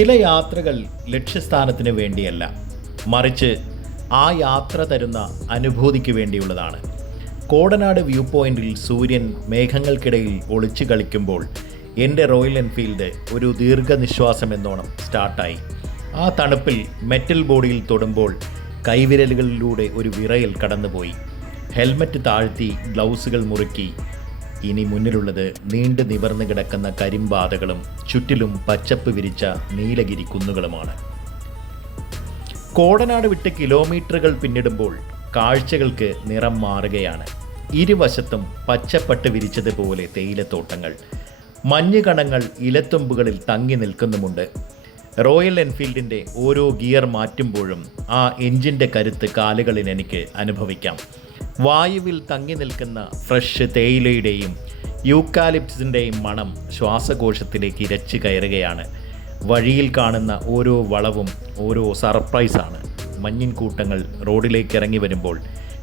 ചില യാത്രകൾ ലക്ഷ്യസ്ഥാനത്തിന് വേണ്ടിയല്ല മറിച്ച് ആ യാത്ര തരുന്ന അനുഭൂതിക്ക് വേണ്ടിയുള്ളതാണ്. കോടനാട് വ്യൂ പോയിന്റിൽ സൂര്യൻ മേഘങ്ങൾക്കിടയിൽ ഒളിച്ചു കളിക്കുമ്പോൾ എന്റെ റോയൽ എൻഫീൽഡ് ഒരു ദീർഘനിശ്വാസം എന്നോണം സ്റ്റാർട്ടായി. ആ തണുപ്പിൽ മെറ്റൽ ബോഡിയിൽ തൊടുമ്പോൾ കൈവിരലുകളിലൂടെ ഒരു വിറയൽ കടന്നുപോയി. ഹെൽമറ്റ് താഴ്ത്തി ഗ്ലൗസുകൾ മുറുക്കി ഇനി മുന്നിലുള്ളത് നീണ്ടു നിവർന്നു കിടക്കുന്ന കരിമ്പാതകളും ചുറ്റിലും പച്ചപ്പ് വിരിച്ച നീലഗിരി കുന്നുകളുമാണ്. കോടനാട് വിട്ട് കിലോമീറ്ററുകൾ പിന്നിടുമ്പോൾ കാഴ്ചകൾക്ക് നിറം മാറുകയാണ്. ഇരുവശത്തും പച്ചപ്പട്ട് വിരിച്ചതുപോലെ തേയിലത്തോട്ടങ്ങൾ. മഞ്ഞുകണങ്ങൾ ഇലത്തുമ്പുകളിൽ തങ്ങി നിൽക്കുന്നുമുണ്ട്. റോയൽ എൻഫീൽഡിന്റെ ഓരോ ഗിയർ മാറ്റുമ്പോഴും ആ എഞ്ചിന്റെ കരുത്ത് കാലുകളിൽ എനിക്ക് അനുഭവിക്കാം. വായുവിൽ തങ്ങി നിൽക്കുന്ന ഫ്രഷ് തേയിലയുടെയും യൂക്കാലിപ്സിന്റെയും മണം ശ്വാസകോശത്തിലേക്ക് ഇരച്ചു കയറുകയാണ്. വഴിയിൽ കാണുന്ന ഓരോ വളവും ഓരോ സർപ്രൈസാണ്. മഞ്ഞിൻ കൂട്ടങ്ങൾ റോഡിലേക്ക് ഇറങ്ങി വരുമ്പോൾ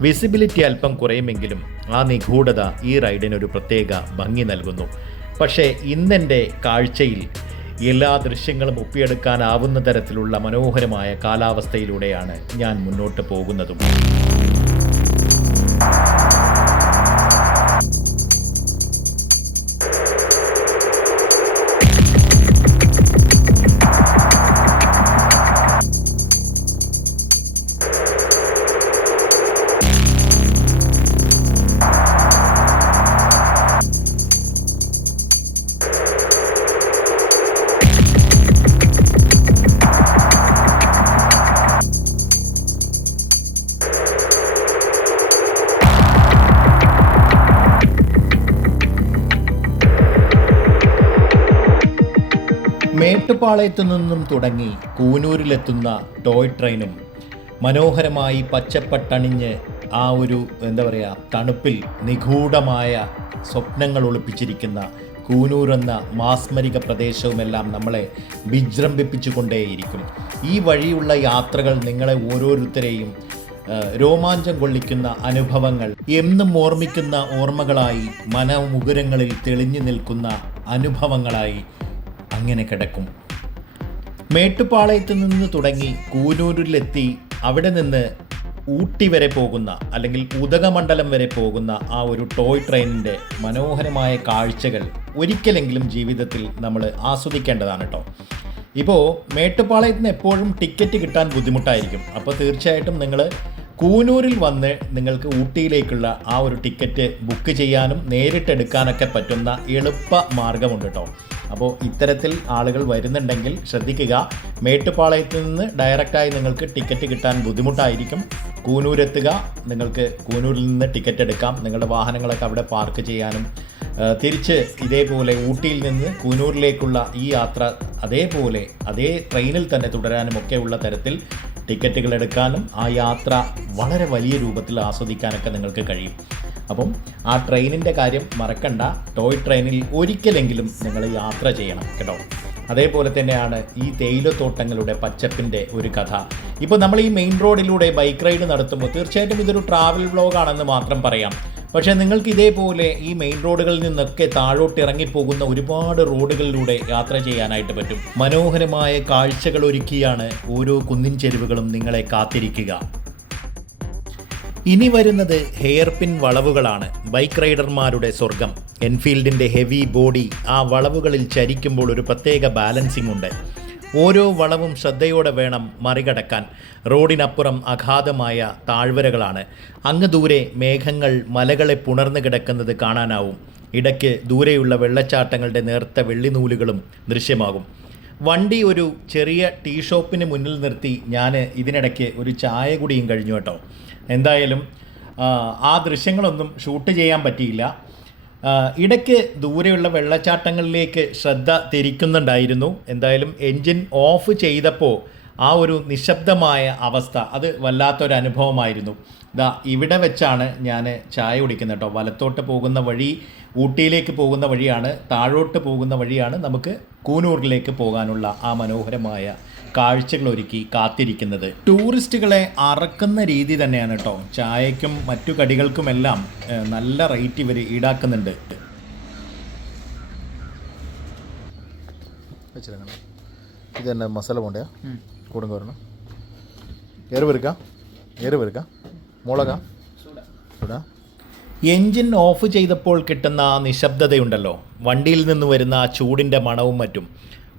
വിസിബിലിറ്റി അല്പം കുറയുമെങ്കിലും ആ നിഗൂഢത ഈ റൈഡിനൊരു പ്രത്യേക ഭംഗി നൽകുന്നു. പക്ഷേ ഇന്നെന്റെ കാഴ്ചയിൽ എല്ലാ ദൃശ്യങ്ങളും ഒപ്പിയെടുക്കാനാവുന്ന തരത്തിലുള്ള മനോഹരമായ കാലാവസ്ഥയിലൂടെയാണ് ഞാൻ മുന്നോട്ട് പോകുന്നതും. മേട്ടുപാളയത്തു നിന്നും തുടങ്ങി കൂനൂരിലെത്തുന്ന ടോയ് ട്രെയിനും മനോഹരമായി പച്ചപ്പട്ടണിഞ്ഞ് ആ ഒരു എന്താ പറയുക തണുപ്പിൽ നിഗൂഢമായ സ്വപ്നങ്ങൾ ഒളിപ്പിച്ചിരിക്കുന്ന കൂനൂർ എന്ന മാസ്മരിക പ്രദേശവുമെല്ലാം നമ്മളെ വിജൃംഭിപ്പിച്ചുകൊണ്ടേയിരിക്കും. ഈ വഴിയുള്ള യാത്രകൾ നിങ്ങളെ ഓരോരുത്തരെയും രോമാഞ്ചം കൊള്ളിക്കുന്ന അനുഭവങ്ങൾ എന്നും ഓർമ്മിക്കുന്ന ഓർമ്മകളായി മനമുകുരങ്ങളിൽ തെളിഞ്ഞു നിൽക്കുന്ന അനുഭവങ്ങളായി അങ്ങനെ കിടക്കും. മേട്ടുപാളയത്ത് നിന്ന് തുടങ്ങി കൂനൂരിലെത്തി അവിടെ നിന്ന് ഊട്ടി വരെ പോകുന്ന അല്ലെങ്കിൽ ഉദകമണ്ഡലം വരെ പോകുന്ന ആ ഒരു ടോയ് ട്രെയിനിന്റെ മനോഹരമായ കാഴ്ചകൾ ഒരിക്കലെങ്കിലും ജീവിതത്തിൽ നമ്മൾ ആസ്വദിക്കേണ്ടതാണ് കേട്ടോ. ഇപ്പോൾ മേട്ടുപാളയത്തിന് എപ്പോഴും ടിക്കറ്റ് കിട്ടാൻ ബുദ്ധിമുട്ടായിരിക്കും. അപ്പോൾ തീർച്ചയായിട്ടും നിങ്ങൾ കൂനൂരിൽ വന്ന് നിങ്ങൾക്ക് ഊട്ടിയിലേക്കുള്ള ആ ഒരു ടിക്കറ്റ് ബുക്ക് ചെയ്യാനും നേരിട്ടെടുക്കാനൊക്കെ പറ്റുന്ന എളുപ്പ മാർഗമുണ്ട് കേട്ടോ. അപ്പോൾ ഇത്തരത്തിൽ ആളുകൾ വരുന്നുണ്ടെങ്കിൽ ശ്രദ്ധിക്കുക. മേട്ടുപാളയത്ത് നിന്ന് ഡയറക്റ്റായി നിങ്ങൾക്ക് ടിക്കറ്റ് കിട്ടാൻ ബുദ്ധിമുട്ടായിരിക്കും. കൂനൂരെത്തുക. നിങ്ങൾക്ക് കൂനൂരിൽ നിന്ന് ടിക്കറ്റ് എടുക്കാം. നിങ്ങളുടെ വാഹനങ്ങളൊക്കെ അവിടെ പാർക്ക് ചെയ്യാനും തിരിച്ച് ഇതേപോലെ ഊട്ടിയിൽ നിന്ന് കൂനൂരിലേക്കുള്ള ഈ യാത്ര അതേപോലെ അതേ ട്രെയിനിൽ തന്നെ തുടരാനും ഒക്കെ ഉള്ള തരത്തിൽ ടിക്കറ്റുകൾ എടുക്കാനും ആ യാത്ര വളരെ വലിയ രൂപത്തിൽ ആസ്വദിക്കാനൊക്കെ നിങ്ങൾക്ക് കഴിയും. അപ്പം ആ ട്രെയിനിന്റെ കാര്യം മറക്കണ്ട. ടോയ് ട്രെയിനിൽ ഒരിക്കലെങ്കിലും നിങ്ങൾ യാത്ര ചെയ്യണം കേട്ടോ. അതേപോലെ തന്നെയാണ് ഈ തേയിലത്തോട്ടങ്ങളുടെ പച്ചപ്പിന്റെ ഒരു കഥ. ഇപ്പോൾ നമ്മൾ ഈ മെയിൻ റോഡിലൂടെ ബൈക്ക് റൈഡ് നടത്തുമ്പോൾ തീർച്ചയായിട്ടും ഇതൊരു ട്രാവൽ വ്ലോഗാണെന്ന് മാത്രം പറയാം. പക്ഷേ നിങ്ങൾക്ക് ഇതേപോലെ ഈ മെയിൻ റോഡുകളിൽ നിന്നൊക്കെ താഴോട്ട് ഇറങ്ങിപ്പോകുന്ന ഒരുപാട് റോഡുകളിലൂടെ യാത്ര ചെയ്യാനായിട്ട് പറ്റും. മനോഹരമായ കാഴ്ചകൾ ഒരുക്കിയാണ് ഓരോ കുന്നിൻ ചെരുവുകളും നിങ്ങളെ കാത്തിരിക്കുക. ഇനി വരുന്നത് ഹെയർ പിൻ വളവുകളാണ്. ബൈക്ക് റൈഡർമാരുടെ സ്വർഗം. എൻഫീൽഡിന്റെ ഹെവി ബോഡി ആ വളവുകളിൽ ചരിക്കുമ്പോൾ ഒരു പ്രത്യേക ബാലൻസിംഗ് ഉണ്ട്. ഓരോ വളവും ശ്രദ്ധയോടെ വേണം മറികടക്കാൻ. റോഡിനപ്പുറം അഗാധമായ താഴ്വരകളാണ്. അങ്ങ് ദൂരെ മേഘങ്ങൾ മലകളെ പുണർന്നു കിടക്കുന്നത് കാണാനാവും. ഇടയ്ക്ക് ദൂരെയുള്ള വെള്ളച്ചാട്ടങ്ങളുടെ നേർത്ത വെള്ളിനൂലുകളും ദൃശ്യമാകും. വണ്ടി ഒരു ചെറിയ ടീ ഷോപ്പിന് മുന്നിൽ നിർത്തി ഞാൻ ഇതിനിടയ്ക്ക് ഒരു ചായ കുടിയും കഴിഞ്ഞു കേട്ടോ. എന്തായാലും ആ, ദൃശ്യങ്ങളൊന്നും ഷൂട്ട് ചെയ്യാൻ പറ്റിയില്ല. ഇടയ്ക്ക് ദൂരെയുള്ള വെള്ളച്ചാട്ടങ്ങളിലേക്ക് ശ്രദ്ധ തിരിക്കുന്നുണ്ടായിരുന്നു. എന്തായാലും എൻജിൻ ഓഫ് ചെയ്തപ്പോൾ ആ ഒരു നിശബ്ദമായ അവസ്ഥ അത് വല്ലാത്തൊരു അനുഭവമായിരുന്നു ദാ ഇവിടെ വെച്ചാണ് ഞാൻ ചായ കുടിക്കുന്നത് കേട്ടോ. വലത്തോട്ട് പോകുന്ന വഴി ഊട്ടിയിലേക്ക് പോകുന്ന വഴിയാണ് താഴോട്ട് പോകുന്ന വഴിയാണ് നമുക്ക് കൂനൂറിലേക്ക് പോകാനുള്ള ആ മനോഹരമായ കാഴ്ചകളൊരുക്കി കാത്തിരിക്കുന്നത്. ടൂറിസ്റ്റുകളെ അറക്കുന്ന രീതി തന്നെയാണ് കേട്ടോ. ചായക്കും മറ്റു കടികൾക്കുമെല്ലാം നല്ല റേറ്റ് ഇവർ ഈടാക്കുന്നുണ്ട്. ഇത് തന്നെ മസാല പോണ്ടയാ? கொடுங்க வரணும் எருவு இருக்கா എരിവ് എടുക്കാം മുളക ഇടാ എൻജിൻ ഓഫ് ചെയ്തപ്പോൾ കിട്ടുന്ന ആ നിശബ്ദതയുണ്ടല്ലോ വണ്ടിയിൽ നിന്ന് വരുന്ന ആ ചൂടിൻ്റെ മണവും മറ്റും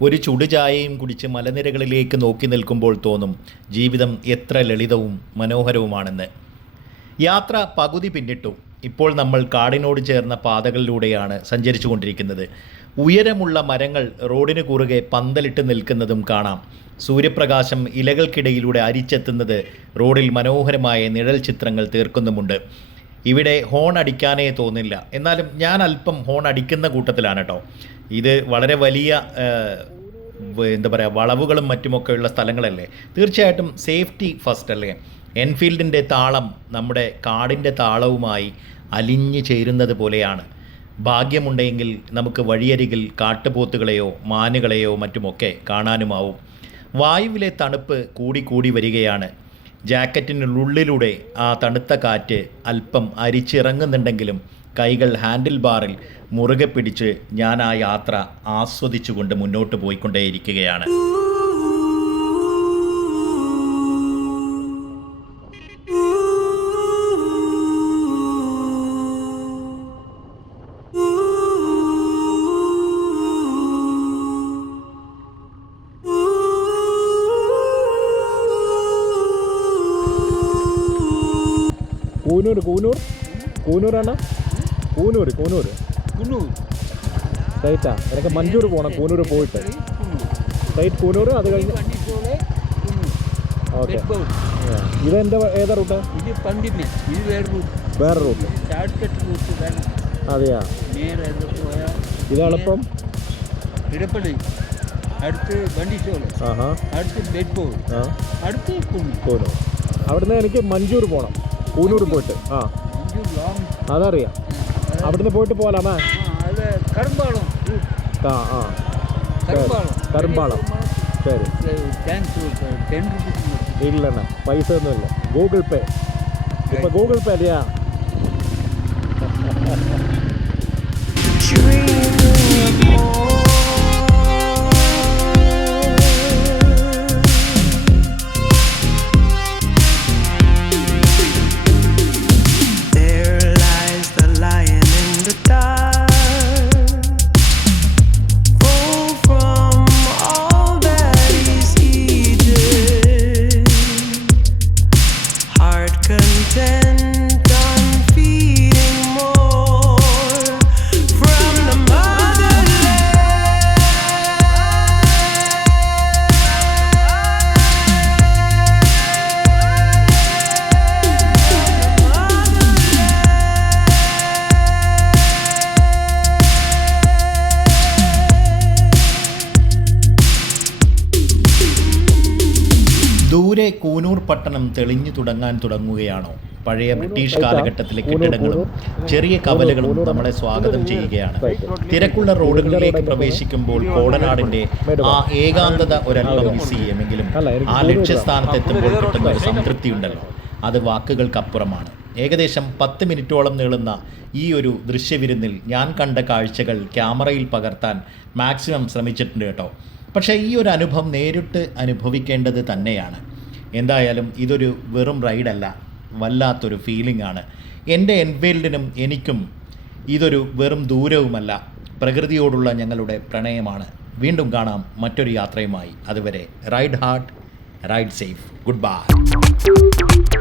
ഒരു ചുടുചായയും കുടിച്ച് മലനിരകളിലേക്ക് നോക്കി നിൽക്കുമ്പോൾ തോന്നും ജീവിതം എത്ര ലളിതവും മനോഹരവുമാണെന്ന് യാത്ര പകുതി പിന്നിട്ടു ഇപ്പോൾ നമ്മൾ കാടിനോട് ചേർന്ന പാതകളിലൂടെയാണ് സഞ്ചരിച്ചു കൊണ്ടിരിക്കുന്നത് ഉയരമുള്ള മരങ്ങൾ റോഡിന് കുറുകെ പന്തലിട്ട് നിൽക്കുന്നതും കാണാം സൂര്യപ്രകാശം ഇലകൾക്കിടയിലൂടെ അരിച്ചെത്തുന്നത് റോഡിൽ മനോഹരമായ നിഴൽ ചിത്രങ്ങൾ തീർക്കുന്നുമുണ്ട്. ഇവിടെ ഹോൺ അടിക്കാനേ തോന്നില്ല. എന്നാലും ഞാൻ അല്പം ഹോൺ അടിക്കുന്ന കൂട്ടത്തിലാണ് കേട്ടോ ഇത് വളരെ വലിയ എന്താ പറയുക വളവുകളും മറ്റുമൊക്കെയുള്ള സ്ഥലങ്ങളല്ലേ? തീർച്ചയായിട്ടും സേഫ്റ്റി ഫസ്റ്റ് അല്ലേ? എൻഫീൽഡിന്റെ താളം നമ്മുടെ കാടിന്റെ താളവുമായി അലിഞ്ഞു ചേരുന്നത് പോലെയാണ്. ഭാഗ്യമുണ്ടെങ്കിൽ നമുക്ക് വഴിയരികിൽ കാട്ടുപോത്തുകളെയോ മാനുകളെയോ മറ്റുമൊക്കെ കാണാനുമാവും. വായുവിലെ തണുപ്പ് കൂടി കൂടി വരികയാണ്. ജാക്കറ്റിനുള്ളിലൂടെ ആ തണുത്ത കാറ്റ് അല്പം അരിച്ചിറങ്ങുന്നുണ്ടെങ്കിലും കൈകൾ ഹാൻഡിൽ ബാറിൽ മുറുകെ പിടിച്ച് ഞാൻ ആ യാത്ര ആസ്വദിച്ചുകൊണ്ട് മുന്നോട്ട് പോയിക്കൊണ്ടേയിരിക്കുകയാണ്. കൂനൂർ കൂനൂർ. കൂനൂരാണ് കൂനൂർ കൂനൂർ. കൂനൂർ. റൈറ്റാ എനിക്ക് മഞ്ചൂർ പോകണം കൂനൂർ പോയിട്ട്. റൈറ്റ് കൂനൂർ അത് കഴിഞ്ഞ് ഓക്കെ ഇത് ഇതെന്റെ ഏതാ റൂട്ട്? വേറെ റൂട്ട്. അതെയാ. ഇത് എളുപ്പം ഇടപ്പള്ളി. അടുത്ത് അടുത്ത് അടുത്ത് അവിടുന്ന് എനിക്ക് മഞ്ചൂർ പോകണം കൂനൂർ പോയിട്ട്. ആ. അതറിയാം. അവിടുന്ന് പോയിട്ട് പോലാമേ? ആ ആ. കരുമ്പാളം. ശരി. ഇല്ലണ്ണ പൈസ ഒന്നുമില്ല ഗൂഗിൾ പേ. ഇപ്പൊ ഗൂഗിൾ പേ അല്ലയാ? There content ദൂരെ കൂനൂർ പട്ടണം തെളിഞ്ഞു തുടങ്ങാൻ തുടങ്ങുകയാണോ? പഴയ ബ്രിട്ടീഷ് കാലഘട്ടത്തിലെ കെട്ടിടങ്ങളും ചെറിയ കവലകളും നമ്മളെ സ്വാഗതം ചെയ്യുകയാണ്. തിരക്കുള്ള റോഡുകളിലേക്ക് പ്രവേശിക്കുമ്പോൾ കോടനാടിന്റെ ആ ഏകാന്തത ഒരല്പം മിസ് ചെയ്യുമെങ്കിലും ആ ലക്ഷ്യസ്ഥാനത്തെത്തുമ്പോൾ കിട്ടുന്ന ഒരു സംതൃപ്തി ഉണ്ടല്ലോ അത് വാക്കുകൾക്കപ്പുറമാണ്. ഏകദേശം പത്ത് മിനിറ്റോളം നീളുന്ന ഈ ഒരു ദൃശ്യവിരുന്നിൽ ഞാൻ കണ്ട കാഴ്ചകൾ ക്യാമറയിൽ പകർത്താൻ മാക്സിമം ശ്രമിച്ചിട്ടുണ്ട് കേട്ടോ. പക്ഷേ ഈ ഒരു അനുഭവം നേരിട്ട് അനുഭവിക്കേണ്ടത് തന്നെയാണ്. എന്തായാലും ഇതൊരു വെറും റൈഡല്ല വല്ലാത്തൊരു ഫീലിംഗ് ആണ്. എന്റെ എൻഫീൽഡിനും എനിക്കും ഇതൊരു വെറും ദൂരവുമല്ല പ്രകൃതിയോടുള്ള ഞങ്ങളുടെ പ്രണയമാണ്. വീണ്ടും കാണാം മറ്റൊരു യാത്രയുമായി. അതുവരെ ride hard ride safe. Good bye.